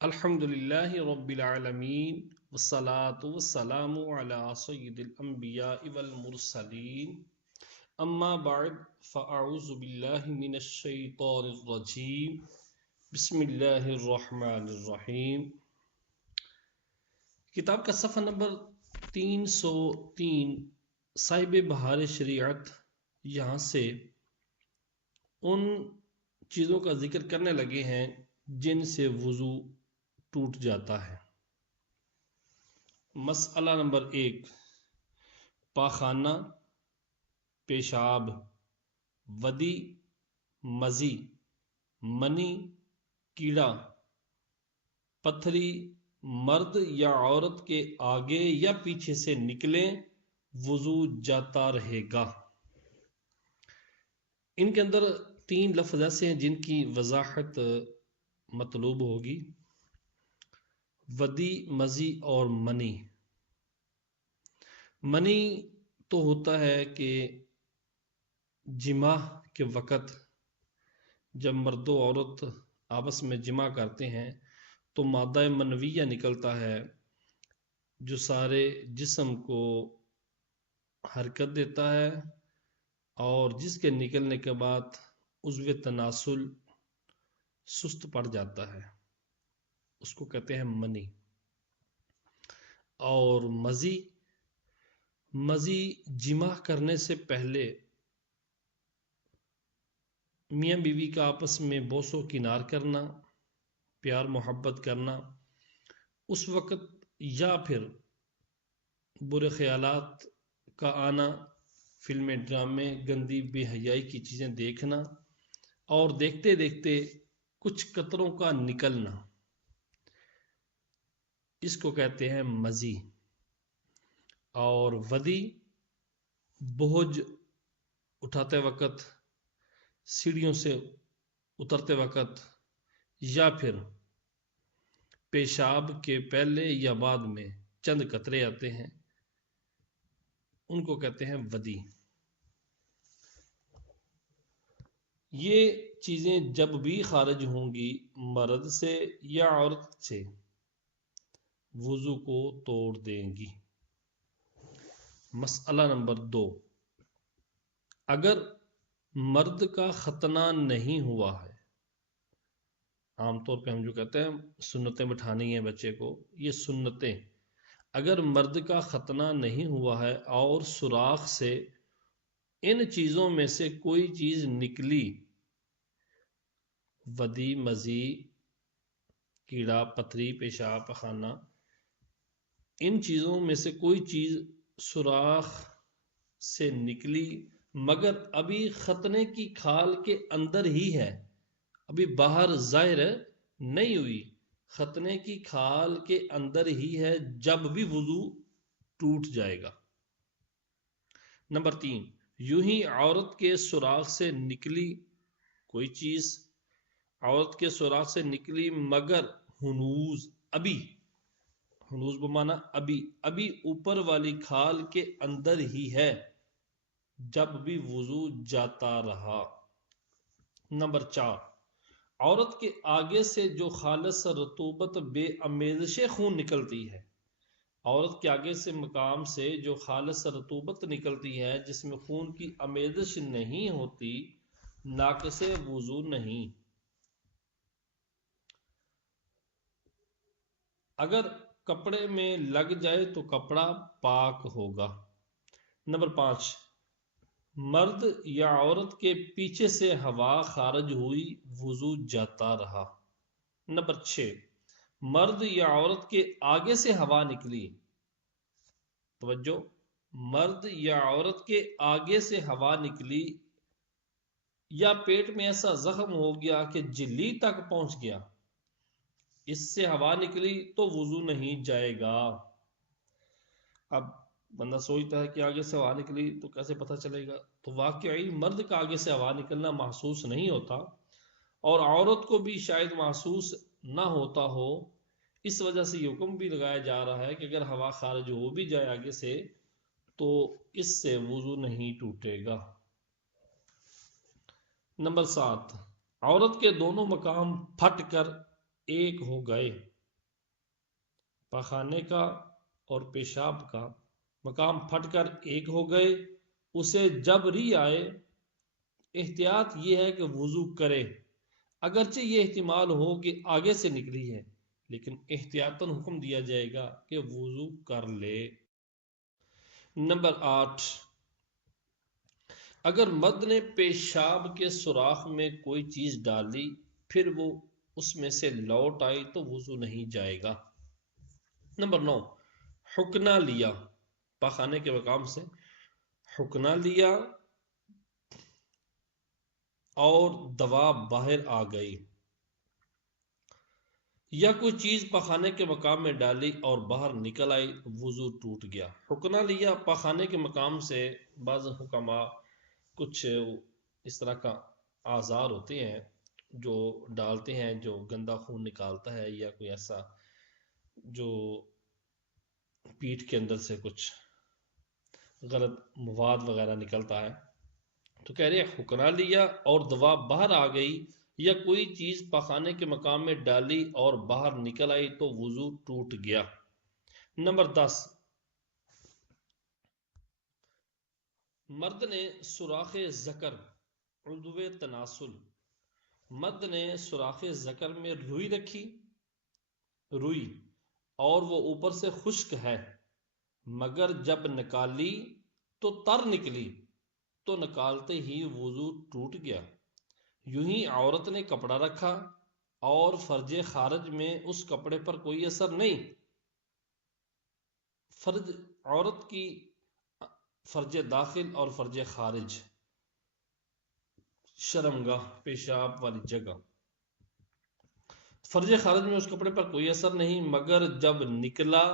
الحمدللہ رب العالمین والصلاة والسلام علی سید الانبیاء والمرسلین اما بعد فاعوذ باللہ من الشیطان الرجیم بسم اللہ الرحمن الرحیم۔ کتاب کا صفحہ نمبر 303، صاحب بہار شریعت یہاں سے ان چیزوں کا ذکر کرنے لگے ہیں جن سے وضو ٹوٹ جاتا ہے۔ مسئلہ نمبر 1، پاخانہ، پیشاب، ودی، مزی، منی، کیڑا، پتھری مرد یا عورت کے آگے یا پیچھے سے نکلیں وضو جاتا رہے گا۔ ان کے اندر 3 لفظ ایسے ہیں جن کی وضاحت مطلوب ہوگی: ودی، مزی اور منی۔ منی تو ہوتا ہے کہ جماع کے وقت جب مرد و عورت آپس میں جماع کرتے ہیں تو مادہ منویہ نکلتا ہے جو سارے جسم کو حرکت دیتا ہے اور جس کے نکلنے کے بعد عضو تناسل سست پڑ جاتا ہے، اس کو کہتے ہیں منی۔ اور مزی جماع کرنے سے پہلے میاں بیوی کا آپس میں بوس و کنار کرنا، پیار محبت کرنا، اس وقت یا پھر برے خیالات کا آنا، فلمیں، ڈرامے، گندی بے حیائی کی چیزیں دیکھنا اور دیکھتے دیکھتے کچھ قطروں کا نکلنا، اس کو کہتے ہیں مزی۔ اور ودی بوجھ اٹھاتے وقت، سیڑھیوں سے اترتے وقت یا پھر پیشاب کے پہلے یا بعد میں چند قطرے آتے ہیں، ان کو کہتے ہیں ودی۔ یہ چیزیں جب بھی خارج ہوں گی مرد سے یا عورت سے وضو کو توڑ دیں گی۔ مسئلہ نمبر 2، اگر مرد کا ختنہ نہیں ہوا ہے، عام طور پہ ہم جو کہتے ہیں سنتیں بٹھانی ہیں بچے کو، یہ سنتیں، اگر مرد کا ختنہ نہیں ہوا ہے اور سوراخ سے ان چیزوں میں سے کوئی چیز نکلی، ودی، مزی، کیڑا، پتھری، پیشاب، پخانہ، ان چیزوں میں سے کوئی چیز سوراخ سے نکلی مگر ابھی ختنے کی کھال کے اندر ہی ہے، ابھی باہر ظاہر نہیں ہوئی، ختنے کی کھال کے اندر ہی ہے، جب بھی وضو ٹوٹ جائے گا۔ نمبر 3، یوں ہی عورت کے سوراخ سے نکلی کوئی چیز، عورت کے سوراخ سے نکلی مگر ہنوز، ابھی، ہنوز بمانا ابھی اوپر والی کھال کے اندر ہی ہے، جب بھی وضو جاتا رہا۔ نمبر 4، عورت کے آگے سے جو خالص رطوبت بے آمیزش خون نکلتی ہے، عورت کے آگے سے مقام سے جو خالص رطوبت نکلتی ہے جس میں خون کی آمیزش نہیں ہوتی، ناقص وضو نہیں۔ اگر کپڑے میں لگ جائے تو کپڑا پاک ہوگا۔ نمبر 5، مرد یا عورت کے پیچھے سے ہوا خارج ہوئی وضو جاتا رہا۔ نمبر 6، مرد یا عورت کے آگے سے ہوا نکلی، توجہ، مرد یا عورت کے آگے سے ہوا نکلی یا پیٹ میں ایسا زخم ہو گیا کہ جھلی تک پہنچ گیا، اس سے ہوا نکلی تو وضو نہیں جائے گا۔ اب بندہ سوچتا ہے کہ آگے سے ہوا نکلی تو کیسے پتہ چلے گا؟ تو واقعی مرد کا آگے سے ہوا نکلنا محسوس نہیں ہوتا اور عورت کو بھی شاید محسوس نہ ہوتا ہو، اس وجہ سے یہ حکم بھی لگایا جا رہا ہے کہ اگر ہوا خارج ہو بھی جائے آگے سے تو اس سے وضو نہیں ٹوٹے گا۔ نمبر 7، عورت کے دونوں مقام پھٹ کر ایک ہو گئے، پخانے کا اور پیشاب کا مقام پھٹ کر ایک ہو گئے، اسے جب ری آئے، احتیاط یہ ہے کہ وضو کرے، اگرچہ یہ احتمال ہو کہ آگے سے نکلی ہے، لیکن احتیاطاً حکم دیا جائے گا کہ وضو کر لے۔ نمبر 8، اگر مرد نے پیشاب کے سوراخ میں کوئی چیز ڈالی پھر وہ اس میں سے لوٹ آئی تو وضو نہیں جائے گا۔ نمبر 9، حکنا لیا، پخانے کے مقام سے حکنا لیا اور دوا باہر آ گئی، یا کوئی چیز پخانے کے مقام میں ڈالی اور باہر نکل آئی، وضو ٹوٹ گیا۔ حکنا لیا پخانے کے مقام سے بعض حکما کچھ اس طرح کا آزار ہوتے ہیں جو ڈالتے ہیں، جو گندا خون نکالتا ہے، یا کوئی ایسا جو پیٹھ کے اندر سے کچھ غلط مواد وغیرہ نکلتا ہے، تو کہہ رہے حکنا لیا اور دوا باہر آ گئی، یا کوئی چیز پخانے کے مقام میں ڈالی اور باہر نکل آئی تو وضو ٹوٹ گیا۔ نمبر 10، مرد نے سوراخ ذکر عضو تناسل، مرد نے سوراخ ذکر میں روئی رکھی، روئی، اور وہ اوپر سے خشک ہے، مگر جب نکالی تو تر نکلی تو نکالتے ہی وضو ٹوٹ گیا۔ یوں ہی عورت نے کپڑا رکھا اور فرج خارج میں اس کپڑے پر کوئی اثر نہیں، فرج عورت کی فرج داخل اور فرج خارج، شرمگاہ، پیشاب والی جگہ، فرج خارج میں اس کپڑے پر کوئی اثر نہیں، مگر جب نکلا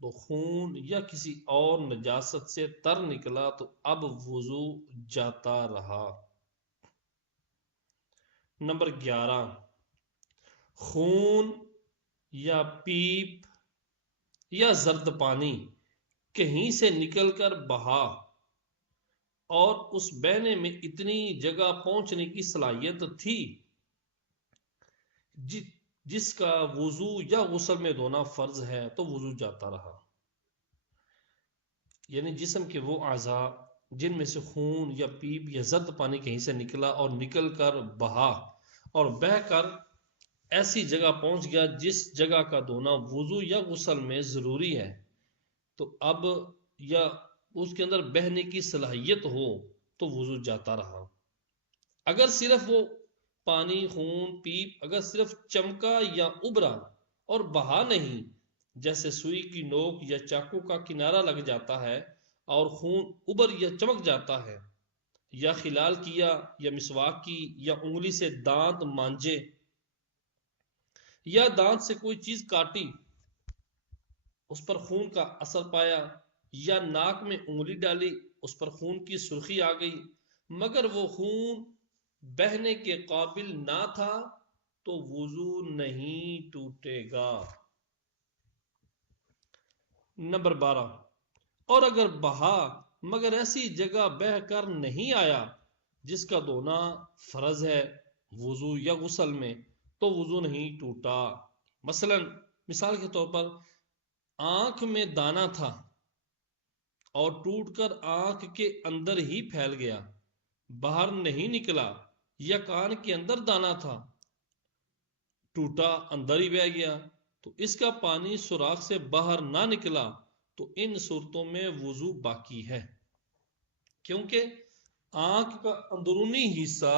تو خون یا کسی اور نجاست سے تر نکلا تو اب وضو جاتا رہا۔ نمبر 11، خون یا پیپ یا زرد پانی کہیں سے نکل کر بہا اور اس بہنے میں اتنی جگہ پہنچنے کی صلاحیت تھی جس کا وضو یا غسل میں دھونا فرض ہے تو وضو جاتا رہا۔ یعنی جسم کے وہ اعضاء جن میں سے خون یا پیپ یا زرد پانی کہیں سے نکلا اور نکل کر بہا اور بہہ کر ایسی جگہ پہنچ گیا جس جگہ کا دھونا وضو یا غسل میں ضروری ہے، تو اب یا اس کے اندر بہنے کی صلاحیت ہو تو وضو جاتا رہا۔ اگر صرف وہ پانی، خون، پیپ اگر صرف چمکا یا ابھرا اور بہا نہیں، جیسے سوئی کی نوک یا چاقو کا کنارہ لگ جاتا ہے اور خون ابھر یا چمک جاتا ہے، یا خلال کیا یا مسواک کی یا انگلی سے دانت مانجے یا دانت سے کوئی چیز کاٹی اس پر خون کا اثر پایا، یا ناک میں انگلی ڈالی اس پر خون کی سرخی آ گئی مگر وہ خون بہنے کے قابل نہ تھا تو وضو نہیں ٹوٹے گا۔ نمبر 12، اور اگر بہا مگر ایسی جگہ بہہ کر نہیں آیا جس کا دھونا فرض ہے وضو یا غسل میں تو وضو نہیں ٹوٹا۔ مثال کے طور پر آنکھ میں دانا تھا اور ٹوٹ کر آنکھ کے اندر ہی پھیل گیا، باہر نہیں نکلا، یا کان کے اندر دانا تھا، ٹوٹا، اندر ہی بہ گیا، تو اس کا پانی سوراخ سے باہر نہ نکلا تو ان صورتوں میں وضو باقی ہے، کیونکہ آنکھ کا اندرونی حصہ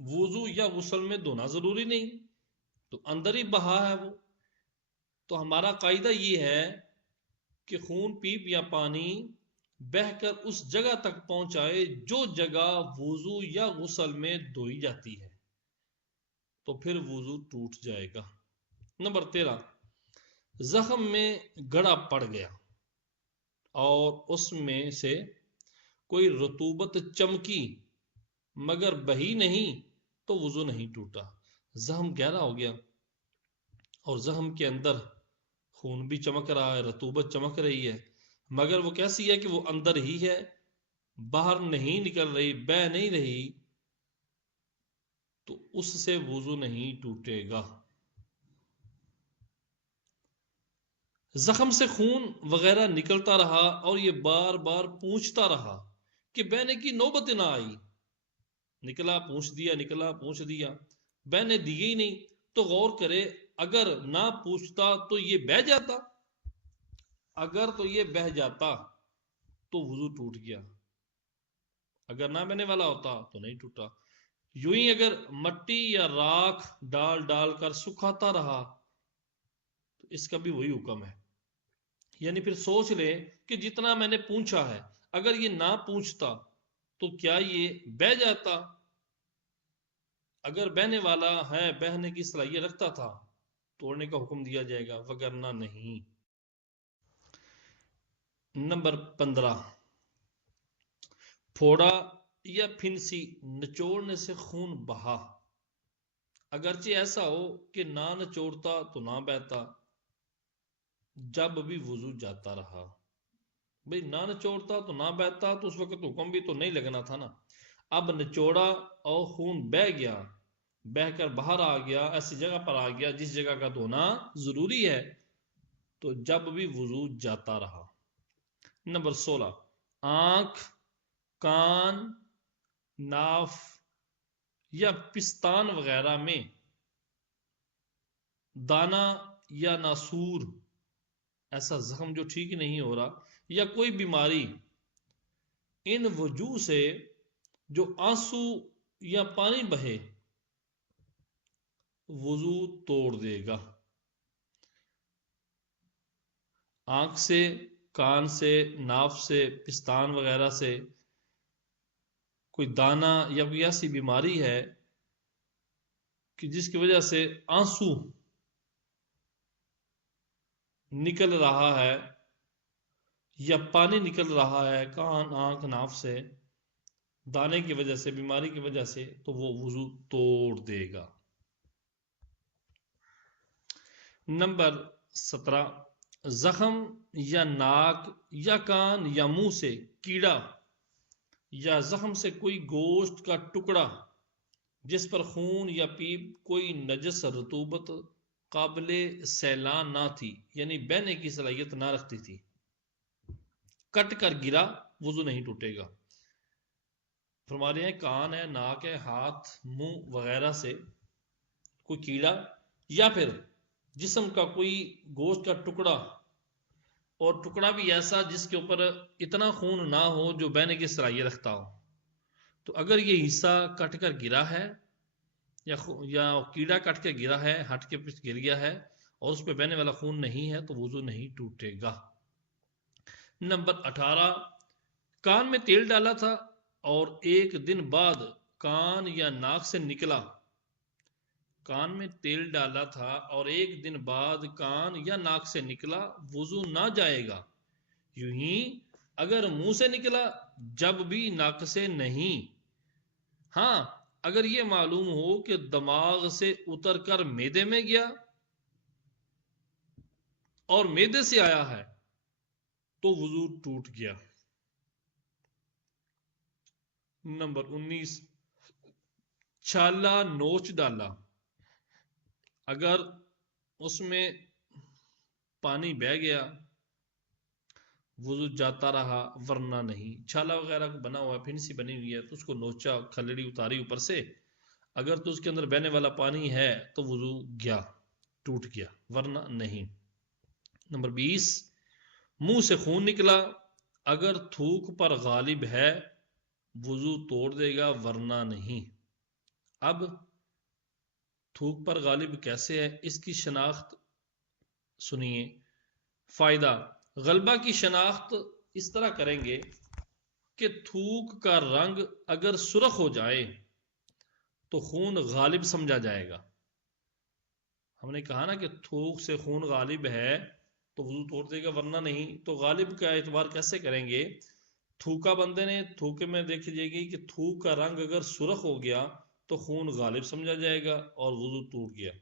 وضو یا غسل میں دھونا ضروری نہیں، تو اندر ہی بہا ہے وہ، تو ہمارا قاعدہ یہ ہے کہ خون، پیپ یا پانی بہہ کر اس جگہ تک پہنچائے جو جگہ وضو یا غسل میں دھوئی جاتی ہے، تو پھر وضو ٹوٹ جائے گا۔ نمبر 13، زخم میں گڑا پڑ گیا اور اس میں سے کوئی رطوبت چمکی مگر بہی نہیں تو وضو نہیں ٹوٹا۔ زخم گہرا ہو گیا اور زخم کے اندر خون بھی چمک رہا ہے، رطوبت چمک رہی ہے، مگر وہ کیسی ہے کہ وہ اندر ہی ہے، باہر نہیں نکل رہی، بہہ نہیں رہی، تو اس سے وضو نہیں ٹوٹے گا۔ زخم سے خون وغیرہ نکلتا رہا اور یہ بار بار پوچھتا رہا کہ بہنے کی نوبت نہ آئی، نکلا پوچھ دیا، نکلا پوچھ دیا، بہنے دیے ہی نہیں، تو غور کرے اگر نہ پوچھتا تو یہ بہہ جاتا، اگر تو یہ بہہ جاتا تو وضو ٹوٹ گیا، اگر نہ بہنے والا ہوتا تو نہیں ٹوٹا۔ یوں ہی اگر مٹی یا راکھ ڈال ڈال کر سکھاتا رہا تو اس کا بھی وہی حکم ہے۔ یعنی پھر سوچ لے کہ جتنا میں نے پوچھا ہے، اگر یہ نہ پوچھتا تو کیا یہ بہہ جاتا؟ اگر بہنے والا ہے، بہنے کی صلاحیت رکھتا تھا، توڑنے کا حکم دیا جائے گا، وگرنہ نہیں۔ نمبر 15، پھوڑا یا پھنسی نچوڑنے سے خون بہا، اگرچہ ایسا ہو کہ نہ نچوڑتا تو نہ بہتا، جب بھی وضو جاتا رہا۔ بھئی نہ نچوڑتا تو نہ بہتا تو اس وقت حکم بھی تو نہیں لگنا تھا نا۔ اب نچوڑا اور خون بہ گیا، بہ کر باہر آ گیا، ایسی جگہ پر آ گیا جس جگہ کا دھونا ضروری ہے، تو جب بھی وضو جاتا رہا۔ نمبر 16، آنکھ، کان، ناف یا پستان وغیرہ میں دانا یا ناسور، ایسا زخم جو ٹھیک نہیں ہو رہا، یا کوئی بیماری، ان وجوہ سے جو آنسو یا پانی بہے، وضو توڑ دے گا۔ آنکھ سے، کان سے، ناف سے، پستان وغیرہ سے کوئی دانا یا کوئی ایسی بیماری ہے کہ جس کی وجہ سے آنسو نکل رہا ہے یا پانی نکل رہا ہے کان، آنکھ، ناف سے، دانے کی وجہ سے، بیماری کی وجہ سے، تو وہ وضو توڑ دے گا۔ نمبر 17، زخم یا ناک یا کان یا منہ سے کیڑا یا زخم سے کوئی گوشت کا ٹکڑا جس پر خون یا پیپ کوئی نجس رطوبت قابل سیلان نہ تھی، یعنی بہنے کی صلاحیت نہ رکھتی تھی، کٹ کر گرا، وضو نہیں ٹوٹے گا۔ فرما رہے ہیں کان ہے، ناک ہے، ہاتھ، منہ وغیرہ سے کوئی کیڑا یا پھر جسم کا کوئی گوشت کا ٹکڑا، اور ٹکڑا بھی ایسا جس کے اوپر اتنا خون نہ ہو جو بہنے کی صلاحیت رکھتا ہو، تو اگر یہ حصہ کٹ کر گرا ہے یا کیڑا کٹ کے گرا ہے، ہٹ کے گر گیا ہے اور اس پہ بہنے والا خون نہیں ہے، تو وضو نہیں ٹوٹے گا۔ نمبر 18، کان میں تیل ڈالا تھا اور ایک دن بعد کان یا ناک سے نکلا، کان میں تیل ڈالا تھا اور ایک دن بعد کان یا ناک سے نکلا، وضو نہ جائے گا۔ یوں ہی اگر منہ سے نکلا، جب بھی ناک سے نہیں۔ ہاں اگر یہ معلوم ہو کہ دماغ سے اتر کر معدے میں گیا اور معدے سے آیا ہے تو وضو ٹوٹ گیا۔ نمبر 19، چھالا نوچ ڈالا، اگر اس میں پانی بہہ گیا، وضو جاتا رہا، ورنہ نہیں۔ چھالا وغیرہ بنا ہوا ہے، پھنسی بنی ہوئی ہے، تو اس کو نوچا، کھلڑی اتاری اوپر سے، اگر تو اس کے اندر بہنے والا پانی ہے تو وضو گیا، ٹوٹ گیا، ورنہ نہیں۔ نمبر 20، منہ سے خون نکلا، اگر تھوک پر غالب ہے وضو توڑ دے گا، ورنہ نہیں۔ اب تھوک پر غالب کیسے ہے، اس کی شناخت سنیے۔ فائدہ، غلبہ کی شناخت اس طرح کریں گے کہ تھوک کا رنگ اگر سرخ ہو جائے تو خون غالب سمجھا جائے گا۔ ہم نے کہا نا کہ تھوک سے خون غالب ہے تو وضو توڑ دے گا، ورنہ نہیں۔ تو غالب کا اعتبار کیسے کریں گے؟ تھوکا بندے نے، تھوکے میں دیکھ جائے گی کہ تھوک کا رنگ اگر سرخ ہو گیا تو خون غالب سمجھا جائے گا اور وضو ٹوٹ گیا۔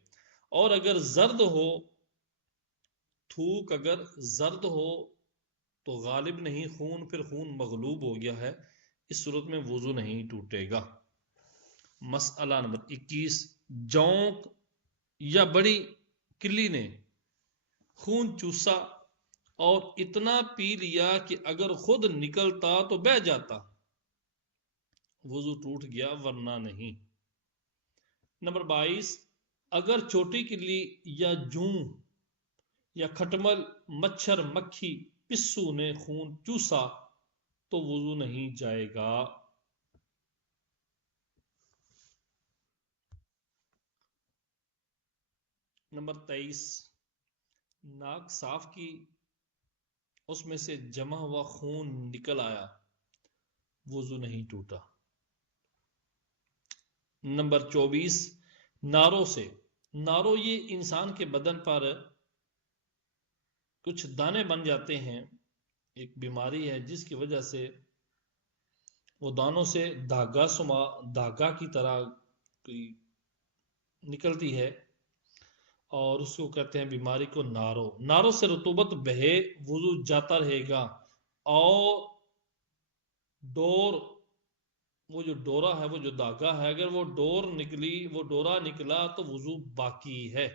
اور اگر زرد ہو، تھوک اگر زرد ہو تو غالب نہیں خون، پھر خون مغلوب ہو گیا ہے، اس صورت میں وضو نہیں ٹوٹے گا۔ مسئلہ نمبر 21، جونک یا بڑی کلی نے خون چوسا اور اتنا پی لیا کہ اگر خود نکلتا تو بہہ جاتا، وضو ٹوٹ گیا ورنہ نہیں۔ نمبر 22، اگر چھوٹی کلی یا جوں یا کھٹمل، مچھر مکھی پسو نے خون چوسا تو وضو نہیں جائے گا۔ نمبر 23، ناک صاف کی، اس میں سے جمع ہوا خون نکل آیا، وضو نہیں ٹوٹا۔ نمبر 24، ناروں سے، ناروں یہ انسان کے بدن پر کچھ دانے بن جاتے ہیں، ایک بیماری ہے جس کی وجہ سے وہ دانوں سے دھاگا کی طرح نکلتی ہے، اور اس کو کہتے ہیں بیماری کو ناروں۔ ناروں سے رطوبت بہے، وضو جاتا رہے گا، اور ڈور، وہ جو ڈورا ہے، وہ جو دھاگا ہے، اگر وہ ڈورا نکلا تو وضو باقی ہے۔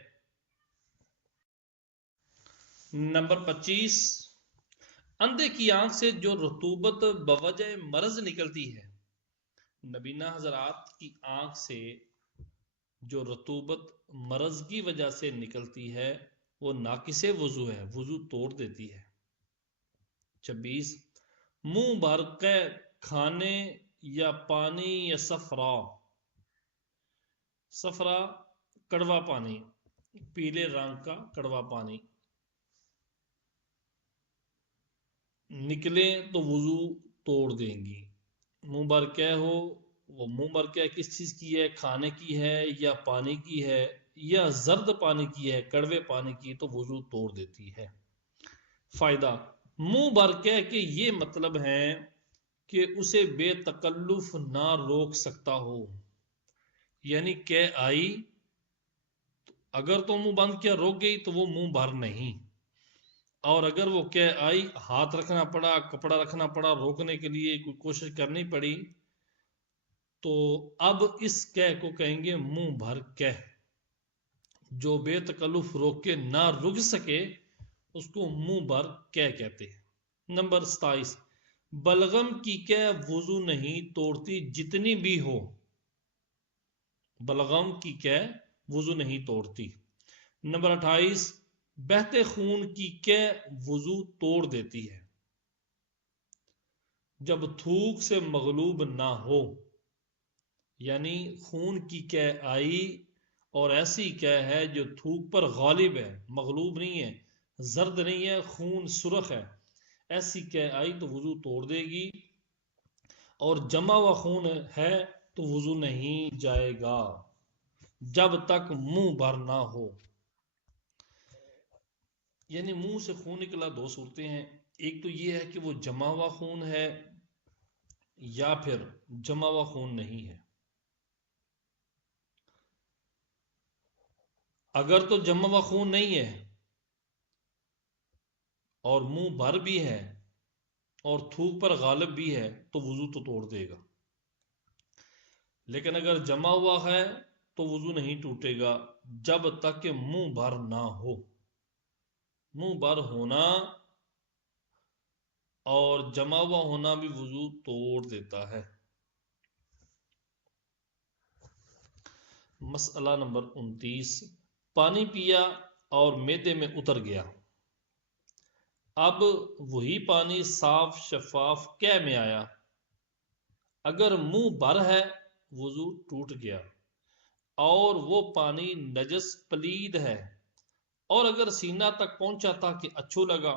نمبر 25، اندھے کی آنکھ سے جو رطوبت بوجہ مرض نکلتی ہے، نبینہ حضرات کی آنکھ سے جو رطوبت مرض کی وجہ سے نکلتی ہے وہ ناقص وضو ہے، وضو توڑ دیتی ہے۔ 26، منہ بھر کے کھانے یا پانی یا صفرا کڑوا پانی، پیلے رنگ کا کڑوا پانی نکلے تو وضو توڑ دیں گی۔ منہ بھر کے ہو، وہ منہ بھر کے کس چیز کی ہے، کھانے کی ہے یا پانی کی ہے یا زرد پانی کی ہے، کڑوے پانی کی، تو وضو توڑ دیتی ہے۔ فائدہ، منہ بھر کے یہ مطلب ہے کہ اسے بے تکلف نہ روک سکتا ہو، یعنی کہ آئی اگر تو منہ بند کیا روک گئی تو وہ منہ بھر نہیں، اور اگر وہ کہ آئی ہاتھ رکھنا پڑا، کپڑا رکھنا پڑا روکنے کے لیے، کوئی کوشش کرنی پڑی، تو اب اس کہہ کو کہیں گے منہ بھر کہہ۔ جو بے تکلف روک کے نہ رک سکے اس کو منہ بھر کہہ کہتے ہیں۔ نمبر 27، بلغم کی کہہ وضو نہیں توڑتی جتنی بھی ہو، بلغم کی کہہ وضو نہیں توڑتی۔ نمبر 28، بہتے خون کی کہہ وضو توڑ دیتی ہے، جب تھوک سے مغلوب نہ ہو، یعنی خون کی کہہ آئی اور ایسی کہہ ہے جو تھوک پر غالب ہے، مغلوب نہیں ہے، زرد نہیں ہے، خون سرخ ہے، ایسی کہہ آئی تو وضو توڑ دے گی، اور جمع ہوا خون ہے تو وضو نہیں جائے گا جب تک منہ بھر نہ ہو۔ یعنی منہ سے خون نکلا دو صورتیں ہیں، ایک تو یہ ہے کہ وہ جمع ہوا خون ہے یا پھر جمع ہوا خون نہیں ہے۔ اگر تو جمع ہوا خون نہیں ہے اور منہ بھر بھی ہے اور تھوک پر غالب بھی ہے تو وضو تو توڑ دے گا، لیکن اگر جمع ہوا ہے تو وضو نہیں ٹوٹے گا جب تک کہ منہ بھر نہ ہو۔ منہ بھر ہونا اور جمع ہوا ہونا بھی وضو توڑ دیتا ہے۔ مسئلہ نمبر 29، پانی پیا اور معدے میں اتر گیا، اب وہی پانی صاف شفاف کہہ میں آیا، اگر منہ بھر ہے وضو ٹوٹ گیا، اور وہ پانی نجس پلید ہے، اور اگر سینہ تک پہنچا تھا کہ اچھو لگا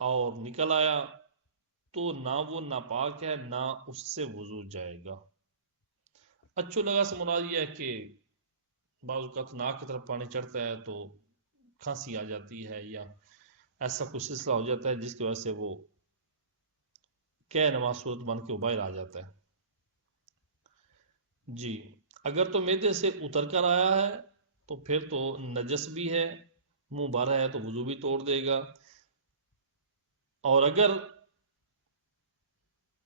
اور نکل آیا تو نہ وہ ناپاک ہے نہ اس سے وضو جائے گا۔ اچھو لگا سے مراد یہ ہے کہ بعض اوقات ناک کی طرف پانی چڑھتا ہے تو کھانسی آ جاتی ہے یا ایسا کچھ سلسلہ ہو جاتا ہے جس کی وجہ سے وہ کہ نماز صورت بن کے وہ باہر آ جاتا ہے۔ جی، اگر تو معدے سے اتر کر آیا ہے تو پھر تو نجس بھی ہے، منہ بھرا ہے تو وضو بھی توڑ دے گا، اور اگر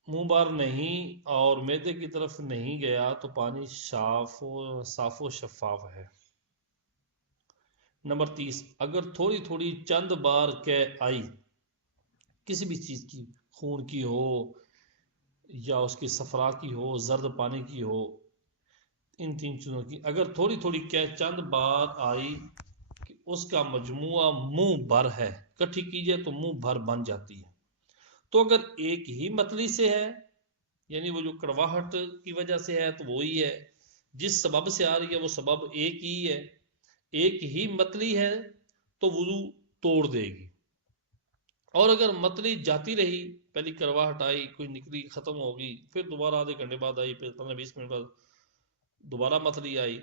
منہ بھر نہیں اور معدے کی طرف نہیں گیا تو پانی صاف و شفاف ہے۔ نمبر 30، اگر تھوڑی تھوڑی چند بار کہ آئی کسی بھی چیز کی، خون کی ہو یا اس کی صفرا کی ہو، زرد پانی کی ہو، ان تین چیزوں کی اگر تھوڑی تھوڑی کہ چند بار آئی کہ اس کا مجموعہ منہ بھر ہے، کٹھی کی جائے تو منہ بھر بن جاتی ہے۔ تو اگر ایک ہی متلی سے ہے، یعنی وہ جو کڑواہٹ کی وجہ سے ہے تو وہی ہے، جس سبب سے آ رہی ہے وہ سبب ایک ہی ہے، ایک ہی متلی ہے تو وضو توڑ دے گی۔ اور اگر متلی جاتی رہی، پہلی کرواہٹ آئی، کوئی نکلی، ختم ہوگی، پھر دوبارہ آدھے گھنٹے بعد آئی، پھر 15-20 منٹ بعد دوبارہ متلی آئی،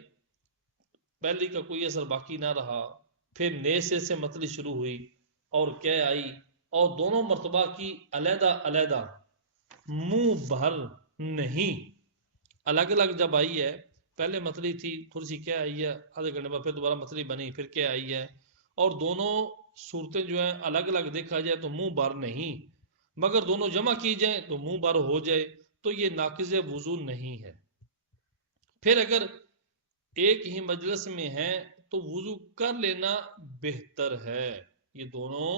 پہلی کا کوئی اثر باقی نہ رہا، پھر نئے سے متلی شروع ہوئی اور کہ آئی، اور دونوں مرتبہ کی علیحدہ علیحدہ منہ بھر نہیں، الگ الگ جب آئی ہے، پہلے متلی تھی، تھوڑی سی کیا آئی ہے، آدھے گھنٹے بعد پھر دوبارہ متلی بنی، پھر کیا آئی ہے، اور دونوں صورتیں جو ہیں الگ الگ دیکھا جائے تو منہ بھر نہیں، مگر دونوں جمع کی جائیں تو منہ بھر ہو جائے، تو یہ ناقض وضو نہیں ہے۔ پھر اگر ایک ہی مجلس میں ہے تو وضو کر لینا بہتر ہے۔ یہ دونوں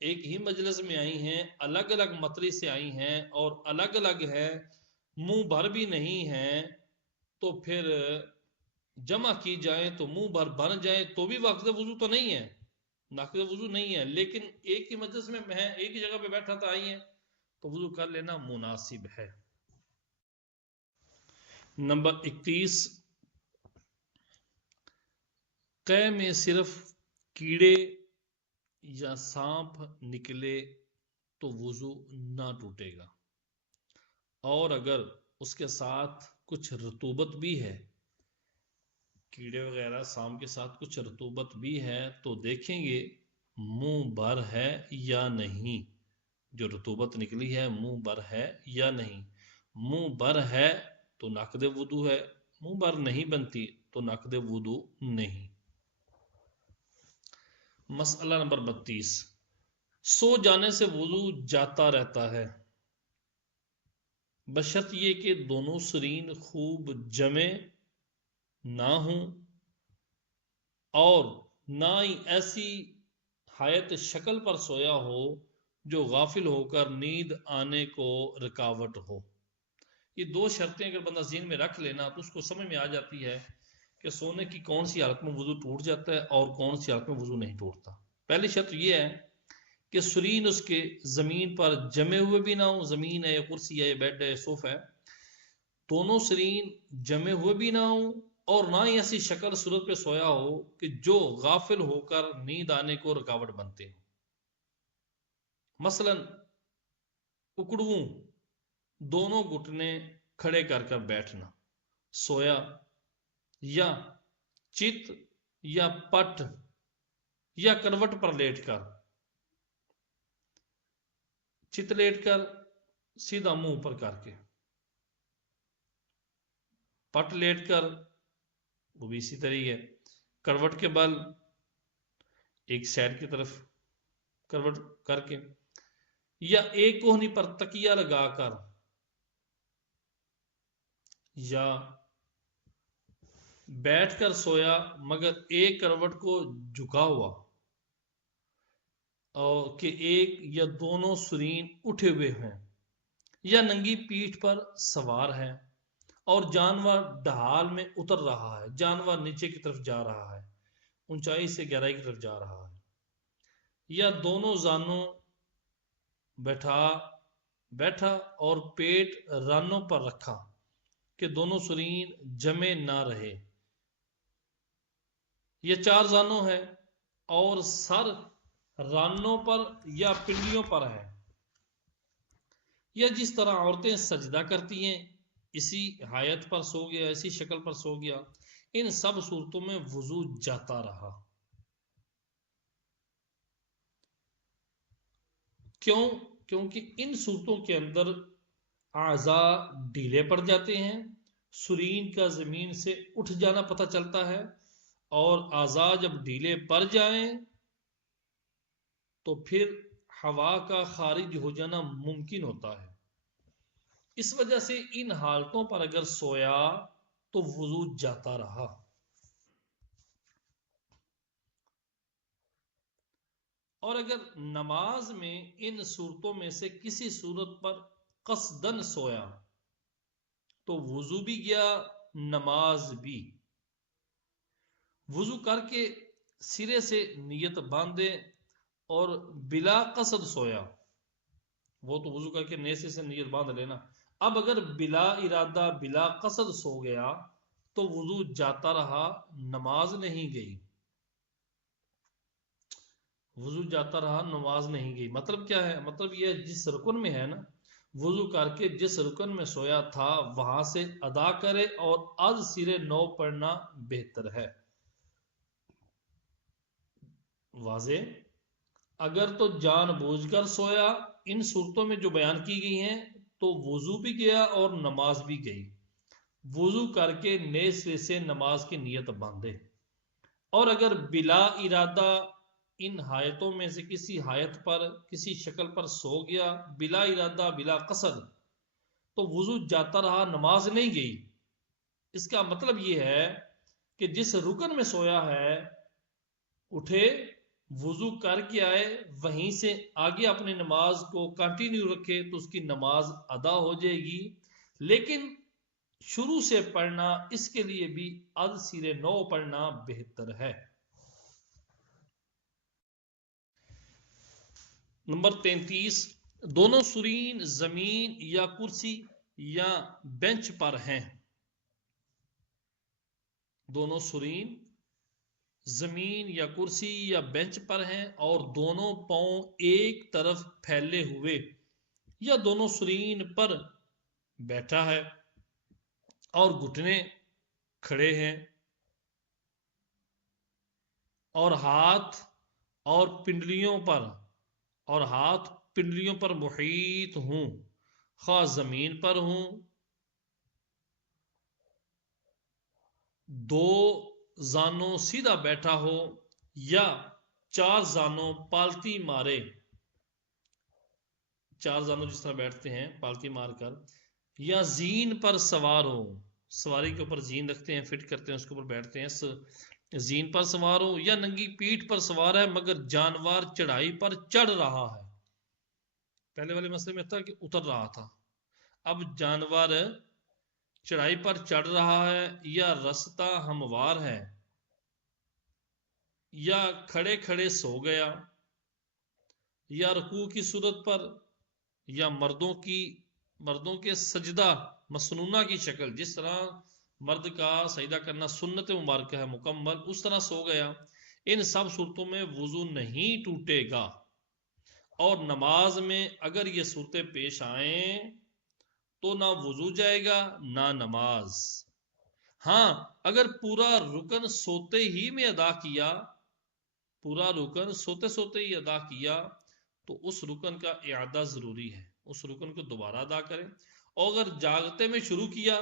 ایک ہی مجلس میں آئی ہیں، الگ الگ متلی سے آئی ہیں اور الگ الگ ہے، منہ بھر بھی نہیں ہے، تو پھر جمع کی جائیں تو منہ بھر بن جائیں تو بھی واقع وضو تو نہیں ہے، ناقض وضو نہیں ہے، لیکن ایک ہی مجلس میں ہے، ایک ہی جگہ پہ بیٹھا تھا، آئی ہیں تو وضو کر لینا مناسب ہے۔ نمبر 31، قے میں صرف کیڑے یا سانپ نکلے تو وضو نہ ٹوٹے گا، اور اگر اس کے ساتھ کچھ رطوبت بھی ہے، کیڑے وغیرہ سانپ کے ساتھ کچھ رطوبت بھی ہے، تو دیکھیں گے منہ بھر ہے یا نہیں، جو رطوبت نکلی ہے منہ بھر ہے یا نہیں، منہ بھر ہے تو ناقض وضو ہے، منہ بھر نہیں بنتی تو ناقض وضو نہیں۔ مسئلہ نمبر 32، سو جانے سے وضو جاتا رہتا ہے بشرط یہ کہ دونوں سرین خوب جمے نہ ہوں اور نہ ہی ایسی حایت شکل پر سویا ہو جو غافل ہو کر نیند آنے کو رکاوٹ ہو۔ یہ دو شرطیں اگر بندہ ذہن میں رکھ لینا تو اس کو سمجھ میں آ جاتی ہے کہ سونے کی کون سی حالت میں وضو ٹوٹ جاتا ہے اور کون سی حالت میں وضو نہیں ٹوٹتا۔ پہلی شرط یہ ہے کہ سرین اس کے زمین پر جمے ہوئے بھی نہ ہو، زمین ہے یا کرسی ہے یا بیڈ ہے یا صوفہ ہے، دونوں سرین جمے ہوئے بھی نہ ہوں اور نہ ہی ایسی شکل صورت پہ سویا ہو کہ جو غافل ہو کر نیند آنے کو رکاوٹ بنتے ہو۔ مثلا اکڑوں دونوں گھٹنے کھڑے کر کر بیٹھنا، سویا، یا چت یا پٹ یا کروٹ پر لیٹ کر، چت لیٹ کر سیدھا منہ پر کر کے، پٹ لیٹ کر وہ بھی اسی طریقے، کروٹ کے بل ایک سائڈ کی طرف کروٹ کر کے، یا ایک کوہنی پر تکیہ لگا کر، یا بیٹھ کر سویا مگر ایک کروٹ کو جھکا ہوا، اور کہ ایک یا دونوں سرین اٹھے ہوئے ہیں، یا ننگی پیٹھ پر سوار ہے اور جانور ڈھال میں اتر رہا ہے، جانور نیچے کی طرف جا رہا ہے، اونچائی سے گہرائی کی طرف جا رہا ہے، یا دونوں زانوں بیٹھا اور پیٹ رانوں پر رکھا کہ دونوں سرین جمے نہ رہے، یا چار زانوں ہے اور سر رانوں پر یا پنڈلیوں پر ہے، یا جس طرح عورتیں سجدہ کرتی ہیں اسی حایت پر سو گیا، اسی شکل پر سو گیا، ان سب صورتوں میں وضو جاتا رہا۔ کیوں؟ کیونکہ ان صورتوں کے اندر اعضاء ڈھیلے پڑ جاتے ہیں، سرین کا زمین سے اٹھ جانا پتہ چلتا ہے، اور اعضاء جب ڈھیلے پڑ جائیں تو پھر ہوا کا خارج ہو جانا ممکن ہوتا ہے۔ اس وجہ سے ان حالتوں پر اگر سویا تو وضو جاتا رہا۔ اور اگر نماز میں ان صورتوں میں سے کسی صورت پر قصدن سویا تو وضو بھی گیا، نماز بھی۔ وضو کر کے سرے سے نیت باندھے اور بلا قصد سویا، وہ تو وضو کر کے نیزے سے نیت باندھ لینا۔ اب اگر بلا ارادہ بلا قصد سو گیا تو وضو جاتا رہا، نماز نہیں گئی۔ وضو جاتا رہا، نماز نہیں گئی، مطلب کیا ہے؟ مطلب یہ جس رکن میں ہے نا، وضو کر کے جس رکن میں سویا تھا وہاں سے ادا کرے اور از سرے نو پڑھنا بہتر ہے۔ واضح؟ اگر تو جان بوجھ کر سویا ان صورتوں میں جو بیان کی گئی ہیں تو وضو بھی گیا اور نماز بھی گئی۔ وضو کر کے نئے سرے سے نماز کی نیت باندھے، اور اگر بلا ارادہ ان حایتوں میں سے کسی حایت پر کسی شکل پر سو گیا بلا ارادہ بلا قصد تو وضو جاتا رہا، نماز نہیں گئی۔ اس کا مطلب یہ ہے کہ جس رکن میں سویا ہے اٹھے، وضو کر کے آئے، وہیں سے آگے اپنی نماز کو کنٹینیو رکھے تو اس کی نماز ادا ہو جائے گی، لیکن شروع سے پڑھنا اس کے لیے بھی از سرے نو پڑھنا بہتر ہے۔ نمبر 33، دونوں سرین زمین یا کرسی یا بینچ پر ہیں۔ دونوں سرین زمین یا کرسی یا بینچ پر ہیں اور دونوں پاؤں ایک طرف پھیلے ہوئے یا دونوں سرین پر بیٹھا ہے اور گھٹنے کھڑے ہیں اور ہاتھ پنڈلیوں پر محیط ہوں، خواہ زمین پر ہوں، دو زانوں سیدھا بیٹھا ہو یا چار زانوں پالتی مارے، چار زانوں جس طرح بیٹھتے ہیں پالتی مار کر، یا زین پر سوار ہو، سواری کے اوپر زین رکھتے ہیں، فٹ کرتے ہیں، اس کے اوپر بیٹھتے ہیں، زین پر سوار ہو، یا ننگی پیٹھ پر سوار ہے مگر جانور چڑھائی پر چڑھ رہا ہے۔ پہلے والے مسئلے میں تھا کہ اتر رہا تھا، اب جانور چڑھائی پر چڑھ رہا ہے یا رستہ ہموار ہے یا کھڑے کھڑے سو گیا یا رکوع کی صورت پر یا مردوں کے سجدہ مسنونہ کی شکل، جس طرح مرد کا سجدہ کرنا سنت مبارکہ ہے مکمل، اس طرح سو گیا۔ ان سب صورتوں میں وضو نہیں ٹوٹے گا، اور نماز میں اگر یہ صورتیں پیش آئیں تو نہ وضو جائے گا نہ نماز۔ ہاں اگر پورا رکن سوتے ہی میں ادا کیا، پورا رکن سوتے سوتے ہی ادا کیا تو اس رکن کا اعادہ ضروری ہے، اس رکن کو دوبارہ ادا کریں۔ اور اگر جاگتے میں شروع کیا،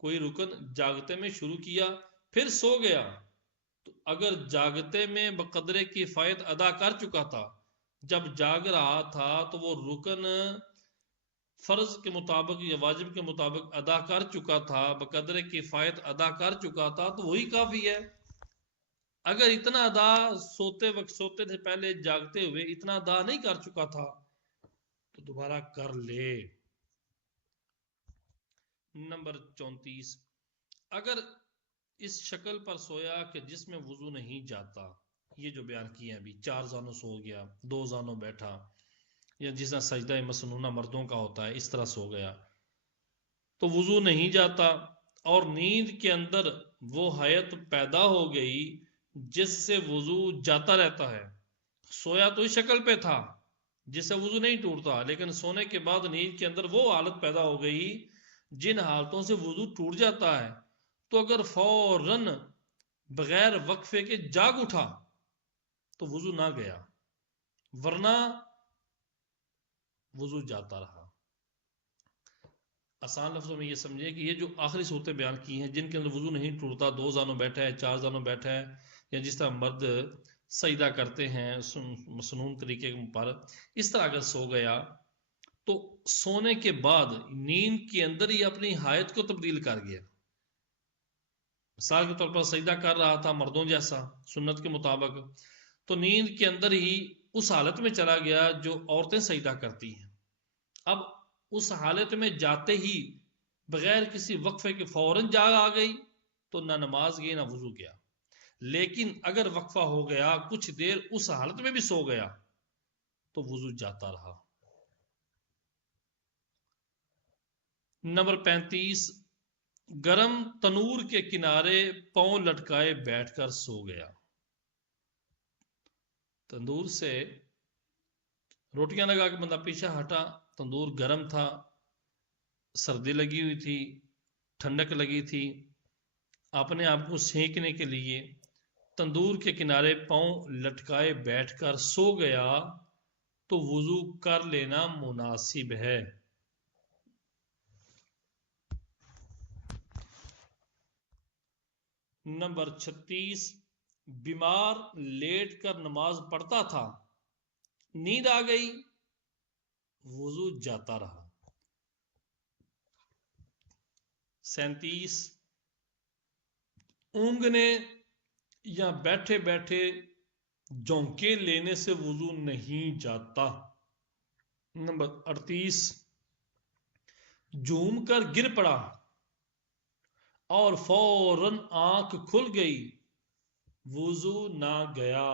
کوئی رکن جاگتے میں شروع کیا پھر سو گیا، تو اگر جاگتے میں بقدر کفایت ادا کر چکا تھا، جب جاگ رہا تھا تو وہ رکن فرض کے مطابق یا واجب کے مطابق ادا کر چکا تھا، بقدر کفایت ادا کر چکا تھا، تو وہی کافی ہے۔ اگر اتنا ادا سوتے سے پہلے جاگتے ہوئے اتنا ادا نہیں کر چکا تھا تو دوبارہ کر لے۔ نمبر 34، اگر اس شکل پر سویا کہ جس میں وضو نہیں جاتا، یہ جو بیان کیے ہیں ابھی، چار زانوں سو گیا، دو زانوں بیٹھا، یا جس طرح سجدہ مسنونہ مردوں کا ہوتا ہے اس طرح سو گیا، تو وضو نہیں جاتا، اور نیند کے اندر وہ حیت پیدا ہو گئی جس سے وضو جاتا رہتا ہے۔ سویا تو اس شکل پہ تھا جس سے وضو نہیں ٹوٹتا، لیکن سونے کے بعد نیند کے اندر وہ حالت پیدا ہو گئی جن حالتوں سے وضو ٹوٹ جاتا ہے، تو اگر فوراً بغیر وقفے کے جاگ اٹھا تو وضو نہ گیا، ورنہ وضو جاتا رہا۔ آسان لفظوں میں یہ سمجھے کہ یہ جو آخری صورتیں بیان کی ہیں جن کے اندر وضو نہیں ٹوٹتا، دو زانوں بیٹھا ہے، چار زانوں بیٹھا ہے، یا جس طرح مرد سجدہ کرتے ہیں مسنون طریقے پر، اس طرح اگر سو گیا تو سونے کے بعد نیند کے اندر ہی اپنی حالت کو تبدیل کر گیا۔ مثال کے طور پر سجدہ کر رہا تھا مردوں جیسا سنت کے مطابق، تو نیند کے اندر ہی اس حالت میں چلا گیا جو عورتیں سجدہ کرتی ہیں. اب اس حالت میں جاتے ہی بغیر کسی وقفے کے فوراً جاگ آ گئی تو نہ نماز گئی نہ وضو گیا. لیکن اگر وقفہ ہو گیا کچھ دیر اس حالت میں بھی سو گیا تو وضو جاتا رہا. نمبر 35، گرم تنور کے کنارے پاؤں لٹکائے بیٹھ کر سو گیا. تندور سے روٹیاں لگا کے بندہ پیچھے ہٹا، تندور گرم تھا، سردی لگی ہوئی تھی، ٹھنڈک لگی تھی، اپنے آپ کو سینکنے کے لیے تندور کے کنارے پاؤں لٹکائے بیٹھ کر سو گیا تو وضو کر لینا مناسب ہے. نمبر 36، بیمار لیٹ کر نماز پڑھتا تھا، نیند آ گئی، وضو جاتا رہا. 37، اونگنے یا بیٹھے بیٹھے جھونکے لینے سے وضو نہیں جاتا. نمبر 38، جھوم کر گر پڑا اور فوراً آنکھ کھل گئی، وضو نہ گیا.